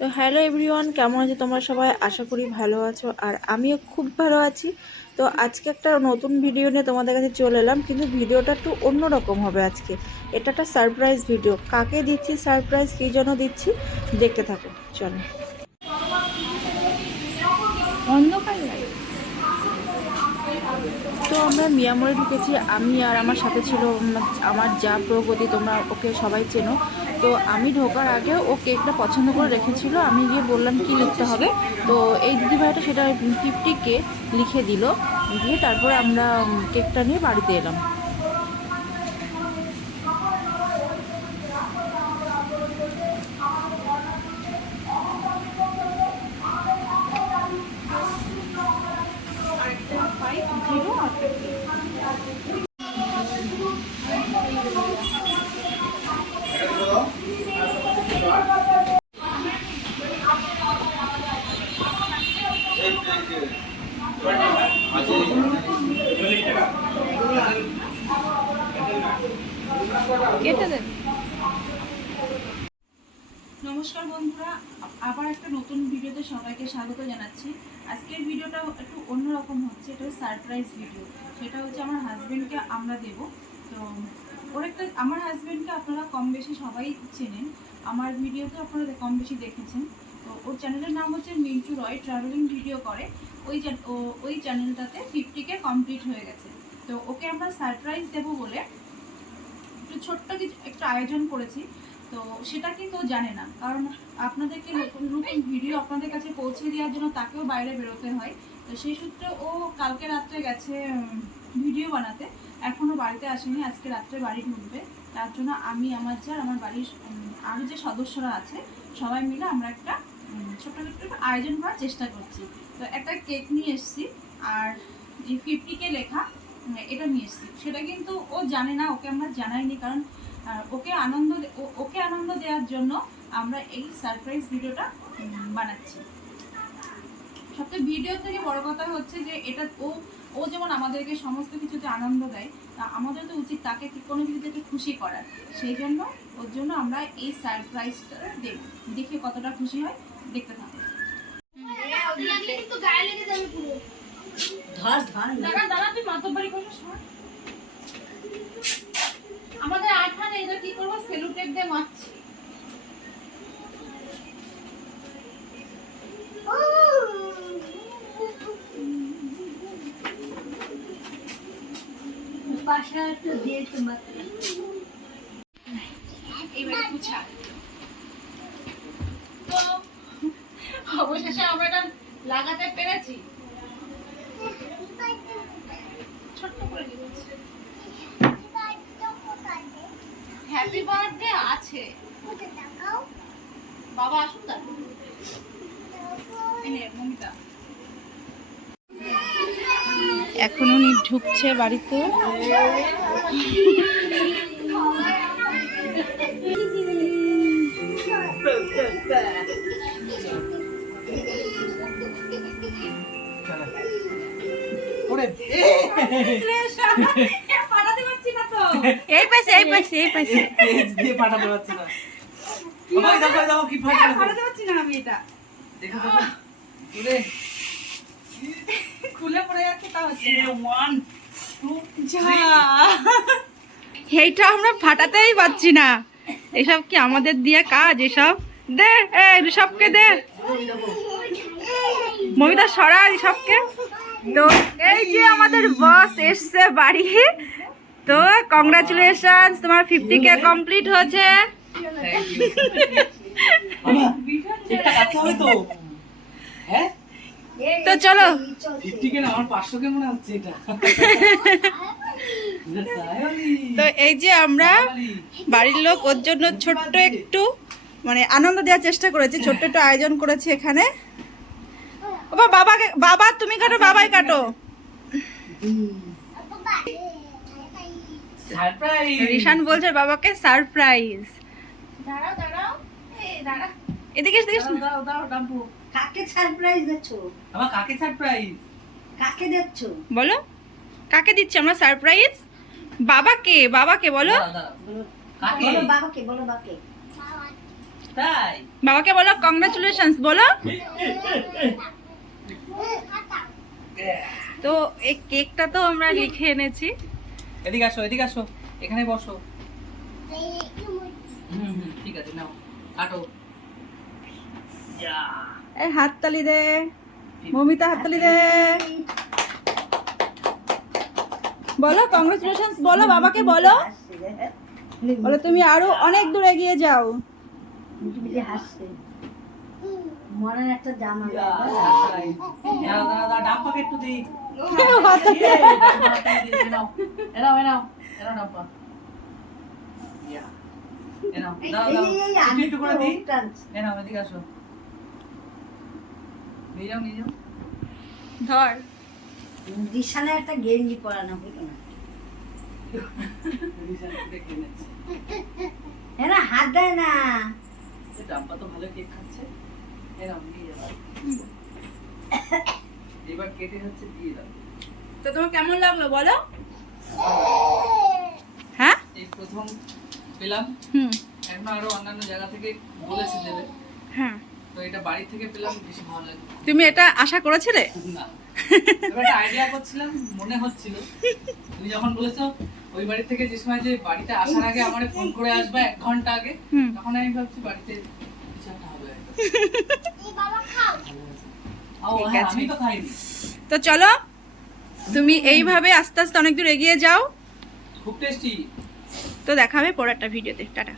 তো hello everyone কেমন আছো তোমরা সবাই? আশা করি ভালো আছো আর আমিও খুব ভালো আছি। তো আজকে একটা নতুন ভিডিও নিয়ে তোমাদের কাছে চলে এলাম কিন্তু ভিডিওটা একটু অন্যরকম হবে আজকে। এটা একটা সারপ্রাইজ ভিডিও কাকে দিচ্ছি সারপ্রাইজ কী জন্য দিচ্ছি দেখতে থাকো চলো। অন্ধকার তো আমরা মিয়ামরে ঢুকেছি আমি আর আমার সাথে ছিল আমার যা প্রগতি তোমরা ওকে সবাই চেনো। তো আমি ঢোকার আগে ও কেকটা পছন্দ করে রেখেছিল। আমি গিয়ে বললাম, কি লিখতে হবে? তো এই দিদিভাইটা সেটা ফিফটি কে লিখে দিল। দিয়ে তারপরে আমরা কেকটা নিয়ে বাড়িতে এলাম। নমস্কার বন্ধুরা, আবার একটা নতুন ভিডিওতে সবাইকে স্বাগত জানাচ্ছি। আজকের ভিডিওটা একটু অন্যরকম হচ্ছে, এটা সারপ্রাইজ ভিডিও সেটা হচ্ছে আমার হাজব্যান্ডকে আমরা দেব। তো ওর একটা, আমার হাজব্যান্ডকে আপনারা কম বেশি সবাই চেনেন। আমার ভিডিওতে আপনারা কম বেশি দেখেছেন। ওর চ্যানেলের নাম হচ্ছে মিন্টু রয় ট্রাভেলিং ভিডিও করে। ওই ওই চ্যানেলটাতে ফিফটিকে কমপ্লিট হয়ে গেছে। তো ওকে আমরা সারপ্রাইজ দেবো বলে একটু ছোট্ট কিছু একটা আয়োজন করেছি। তো সেটা কিন্তু জানে না। কারণ আপনাদেরকে নতুন নতুন ভিডিও আপনাদের কাছে পৌঁছে দেওয়ার জন্য তাকেও বাইরে বেরোতে হয়। তো সেই সূত্রে ও কালকে রাত্রে গেছে ভিডিও বানাতে। এখনও বাড়িতে আসেনি আজকে রাত্রে বাড়ি ঢুকবে। তার জন্য আমি আমার যা আমার বাড়ির উম, আরও যে সদস্যরা আছে সবাই মিলে আমরা একটা ছোট্ট একটু আয়োজন করার চেষ্টা করছি। তো একটা কেক নিয়ে এসেছি আর এই ফিফটিকে লেখা এটা নিয়ে এসেছি। সেটা কিন্তু ও জানে না, ওকে আমরা জানাইনি কারণ ওকে আনন্দ ওকে আনন্দ দেওয়ার জন্য আমরা এই সারপ্রাইজ ভিডিওটা বানাচ্ছি। সবচেয়ে ভিডিও থেকে বড় কথা হচ্ছে যে এটা ও ও যেমন আমাদেরকে সমস্ত কিছুতে আনন্দ দেয়, তা আমাদের তো উচিত তাকে কোনো কিছু থেকে খুশি করার। সেই জন্য ওর জন্য আমরা এই সারপ্রাইজটা দেব। দেখে কতটা খুশি হয়। দেখতে থাকো। আমাদের আঠা নেই কি করব? সেলুটেপ দিয়ে মারছি। পাশা দিয়ে তোমার এইবারে পুছা তো অবশেষে আমরা এটা লাগাতে পেরেছি। ছোট্ট করে হ্যাপি বার্থডে আছে। বাবা আসুন মমিতা। এখন উনি ঢুকছে বাড়িতে। পাঠাতে পারছি না তো এই পাশে এই পাশে এই পাশে পেজ দিয়ে পাঠাতে পারছি না বাবা দেখো দেখো কি ফাটা পাঠাতে পারছি না আমি এটা দেখো দেখো ওরে খুলে পড়ে যাচ্ছে তা হচ্ছে ওয়ান টু এইটা আমরা ফাটাতেই পাচ্ছি না এসব কি আমাদের দিয়ে কাজ এসব দে এই সবকে দে মমিতা সরা সবকে তো এই যে আমাদের বস এসছে বাড়ি তো কংগ্রাচুলেশন তোমার ফিফটি কে কমপ্লিট হয়েছে। হবে তো? হ্যাঁ? চলো। 50 কে না আমার 500 কে হচ্ছে এটা। এটা তাই বলি তো এই যে আমরা বাড়ির লোক ওর জন্য ছোট্ট একটু মানে আনন্দ দেওয়ার চেষ্টা করেছি ছোট্ট একটু আয়োজন করেছি এখানে। বাবা বাবাকে বাবা তুমি কাটো বাবাই কাটো। সারপ্রাইজ রিশান বলছে বাবাকে সারপ্রাইজ দাঁড়াও দাঁড়াও। এই দাঁড়া। এদিকে এদিকে ডাম্পু। কাকে সারপ্রাইজ দিচ্ছ? বাবা কাকে সারপ্রাইজ কাকে দিচ্ছ? বলো কাকে দিচ্ছি আমরা সারপ্রাইজ বাবাকে বাবাকে বলো। দাঁড়াও দাঁড়াও বলো কাকে? বলো বাবাকে বলো বাবাকে। তাই? বাবাকে বলো কংগ্রাচুলেশনস বলো। তো এই কেকটা তো আমরা লিখে এনেছি এদিকে আসো এদিকে আসো এখানে বসো হুম হুম ঠিক আছে নাও কাটো ইয়া এই হাততালি দে মমিতা হাততালি দে বলো কংগ্রাচুলেশনস বলো বাবাকে বলো বলো তুমি আরও অনেক দূর এগিয়ে যাও মরার একটা জামা ইয়া। ইয়ে। ইয়া, দাও, দাও, এই, একটু দিই। ধর। বিছানায় একটা গেঞ্জি পরানো হলো না। এরা হাত দেয় না। ডাব্বা তো ভালো কেক খাচ্ছে। নিয়ে। এবার কেটে হচ্ছে দিয়ে দাও। তো তোমার কেমন লাগল বলো? হ্যাঁ? এই প্রথম পেলাম। হুম। এখন আরও অন্যান্য জায়গা থেকে বলেছে দেবে। হ্যাঁ। তো এটা বাড়ি থেকে পেলাম বেশি ভালো লাগে তুমি এটা আশা করেছিলে? না। একটা আইডিয়া করছিলাম মনে হচ্ছিল। তুমি যখন বলেছ ওই বাড়ি থেকে যে সময় যে বাড়িতে আসার আগে আমার ফোন করে আসবে এক ঘণ্টা আগে হুম। তখন আমি ভাবছি বাড়িতে কিছু একটা হবে ঠিক হ্যাঁ আছে। তো চলো তুমি এইভাবে আস্তে আস্তে অনেক দূর এগিয়ে যাও। খুব টেস্টি তো দেখাবে পরের একটা ভিডিওতে। টাটা।